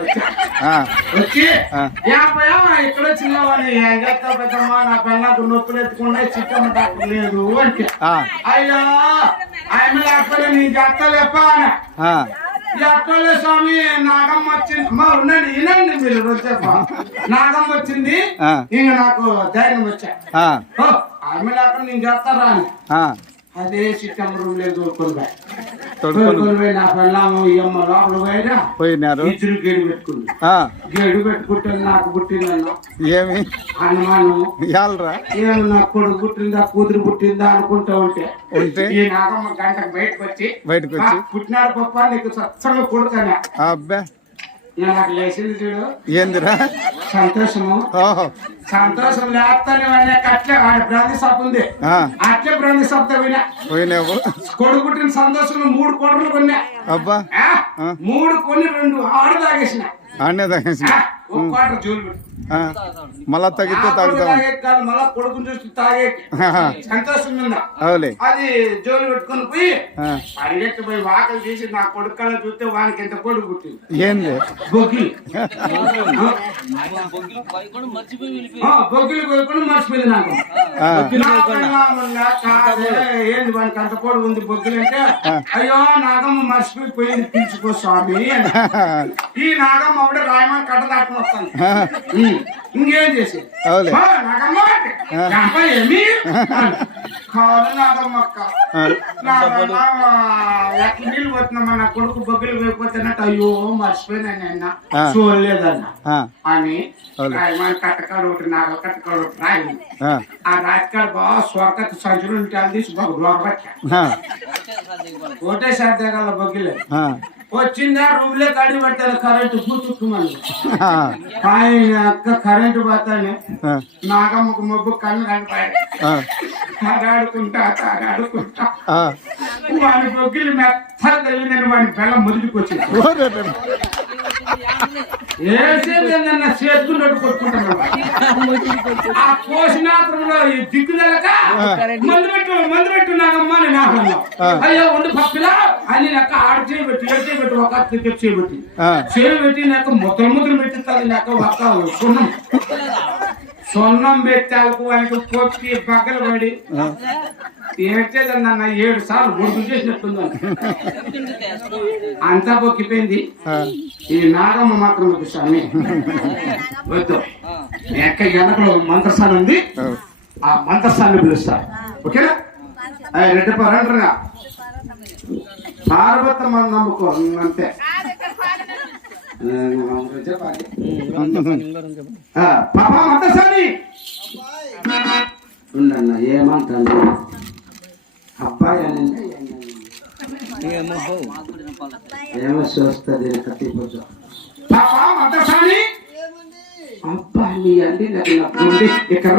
వచ్చా. ఇక్కడ చిన్నవాడిని. పెద్దమ్మా? నా నొప్పులు డాక్టర్ లేదు అంటే. అయ్యో లేకపోతే నీ స్వామి నాగమ్మ వచ్చింది. అమ్మా ఉండండి వినండి మీరు వచ్చేపా. నాగమ్మ వచ్చింది. ఇంక నాకు ధైర్యం వచ్చా. ఆమె లేకుండా నేను చేస్తారా అని. అదే చిట్టమ్మ రూమ్ లేదు నా పిల్లము ఈ అమ్మ లోపల పోయినా పోయినారు. ఇద్దరు గేడు పెట్టుకుంది ఆ, గేడు పెట్టుకుంటే నాకు పుట్టిందన్న. ఏమి? నా కొడుకు పుట్టిందా కూతురు పుట్టిందా అనుకుంటా ఉంటే ఉంటే? ఈ నాగమ్మ గంటకు బయటకు వచ్చి బయటకు వచ్చి "ఆ, పుట్టినాడు పప్ప నీకు సత్సంగా కొడుకనే అబ్బా. ఏందిరా? సంతోషము. సంతోషం వాడిని అట్లే వాడి బ్రాంతి షాప్ ఉంది. అట్లే తో వినా పోయినావు? పుట్టిన సంతోషంలో మూడు కోటలు కొన్నా. అబ్బా. మూడు కొని రెండు ఆడు తాగేసిన. ఆడనే తగేసి ఆ, ఒక జోలు పెట్టు. మళ్ళా తగ్గితే ఆ కొడుకు తాగుదాం తాగే కాదు మళ్ళా కొడుకుని చూసి తాగే. సంతోషం అవులే. అది జోలు పెట్టుకొని పోయి పరిగెత్తి పోయి వాకలు తీసి నా కొడుకు కళ్ళ చూస్తే వానికి ఎంత కొడుకు పుట్టింది? ఏంది? బొగ్గిలి. బొగ్గిలి పోయి మర్చిపోయింది నాకు. ఏంది వానికి అంత పొడి ఉంది బొగ్గిలి అంటే? అయ్యో నాగమ్మ మర్చిపోయి పోయింది పిలుచుకో స్వామి. ఈ నాగమ్మ ఆవిడ రాయమని కట్ట దాటుకుని వస్తాను ఇంకేం చేసి నీళ్ళు పోతున్నామా నా కొడుకు బొగ్గులు పోయిపోతున్నట్టు అయ్యో మర్చిపోయినా నేను ఆ. చూడలేదన్న. అని కట్టకాడు ఒకటి కట్టకాడు ఒకటి రాయి. ఆ, రాజకాడు బాగా స్వర్గత్ సంచులు తీసి బాగా లోపట్ట ఒకటేసారి దిగాల బొగ్గిలే. ఆ, వచ్చిందా రూమ్లో కడి పట్టారు కరెంటు ఆ, ఆయన అక్క కరెంటు పోతానే ఆ, నాగమ్మకు మబ్బు కన్ను కనపాడు ఆ, తాగాడుకుంటా తాగాడుకుంటా. వాడి బొగ్గిలు మెత్తగా తగిలిందని వాడి బెల్లం ఓరే రే. చేతులు చేసుకున్నట్టు కొట్టుకుంటున్నాడు ఆ పోషణాత్రంలో ఈ దిక్కుదలక మందు పెట్టు మందు పెట్టు నాగమ్మ అని నాకు అయ్యో ఉండి పప్పిలా అని నాకు ఆడ చేయబెట్టి ఏడు చేయబెట్టి ఒక క్రికెట్ చేయబెట్టి చేయబెట్టి నాకు ముద్ర ముద్ర పెట్టిస్తుంది నాకు ఒక సున్నం సున్నం పెట్టాలకు ఆయనకు పొట్టి పక్కన పడి ఏడు సార్లు గుర్తు చేసినట్టుందని అంతా పొక్కిపోయింది ఈ నాగమ్మ మాత్రం వద్దు స్వామి. వద్దు. మీ అక్క వెనకలో మంత్రస్థానం ఉంది. ఆ. మంత్రస్థాన్ని పిలుస్తా. ఓకేనా? రెడ్డి పరంటరా పార్వతమ్మ నమ్ముకో అంతే. చెప్పాలి. పాపా మంత్రస్థాని. ఉండన్న ఏమంటాను? ఏమో చూస్తుంది కత్తిపోచు పాపా మంత్రస్థాని అబ్బాయి ఇక్కడ